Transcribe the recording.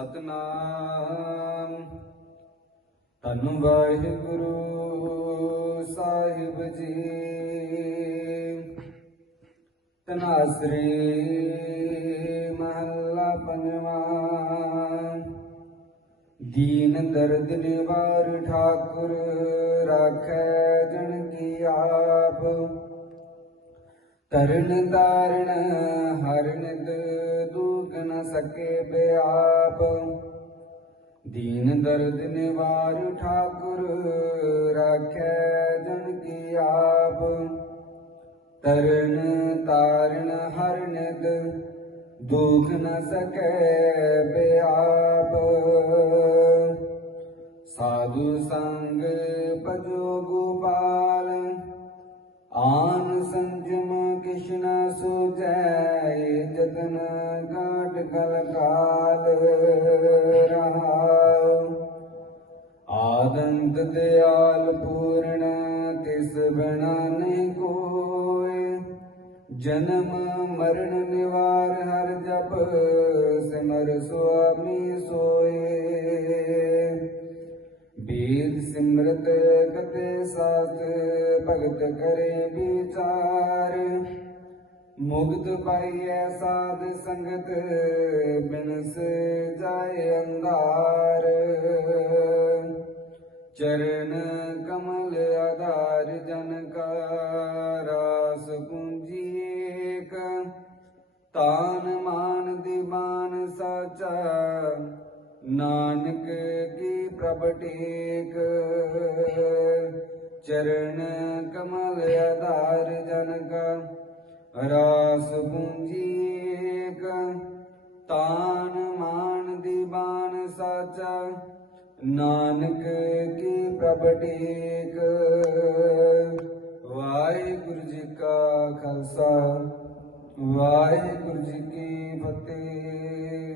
ਸਤਨਾਮ। ਧੰਨ ਵਾਹਿਗੁਰੂ ਸਾਹਿਬ ਜੀ। ਤਨਾਸਰੀ ਮਹੱਲਾ ਪੰਜਵਾਂ। ਦੀਨ ਦਰਦ ਨਿਵਾਰ ਠਾਕੁਰ ਰਾਖੈ ਤਰਨ ਤਾਰਨ ਹਰ ਨਿਤ ਦੁਖ ਨ ਸਕੇ ਬਿਆਪ। ਦੀਨ ਦਰਦ ਨਿਵਾਰ ਠਾਕੁਰ ਰਾਖੈ ਜਨ ਕੀ ਆਪ। ਤਰਨ ਤਾਰਨ ਹਰ ਦੁਖ ਨ ਸਕੈ ਬਿਆਪ। ਸਾਧੂ ਸੰਗ ਭਜੋ ਗੋਪਾਲ। ਆਨ ਸੰਜਮ ਕਿਸ਼ਨਾ ਸੁਜੈ ਜਤਨ ਕਾਟ ਕਲ ਕਾਲ ਰਹਾਉ। ਆਦੰਤ ਦਿਆਲ ਪੂਰਨ, ਤਿਸ ਬਿਨਾ ਨਹੀਂ ਕੋਇ। ਜਨਮ ਮਰਨ ਨਿਵਾ ਕਤੇ ਸਾਥ ਭਗਤ ਕਰੇ ਵਿਚਾਰ। ਮੁਕਤ ਪਾਈਐ ਸਾਧ ਸੰਗਤ, ਬਿਨਸ ਜਾਏ ਅੰਧਾਰ। ਚਰਨ ਕਮਲ ਆਧਾਰ ਜਨ ਕਾ, ਰਾਸ ਪੂੰਜੀ ਏਕ। ਤਾਨ ਮਾਨ ਦੀਵਾਨ ਸਾਚਾ, ਨਾਨਕ ਕੀ ਪ੍ਰਭ ਟੇਕ। ਚਰਨ ਕਮਲ ਆਧਾਰ ਜਨ ਕਾ ਰਾਸ ਪੂੰਜੀ ਏਕ, ਤਾਨ ਮਾਨ ਦੀਵਾਨ ਸਾਚਾ, ਨਾਨਕ ਕੀ ਪ੍ਰਭ ਟੇਕ। ਵਾਹਿਗੁਰੂ ਜੀ ਕਾ ਖਾਲਸਾ, ਵਾਹਿਗੁਰੂ ਜੀ ਕੀ ਫਤਿਹ।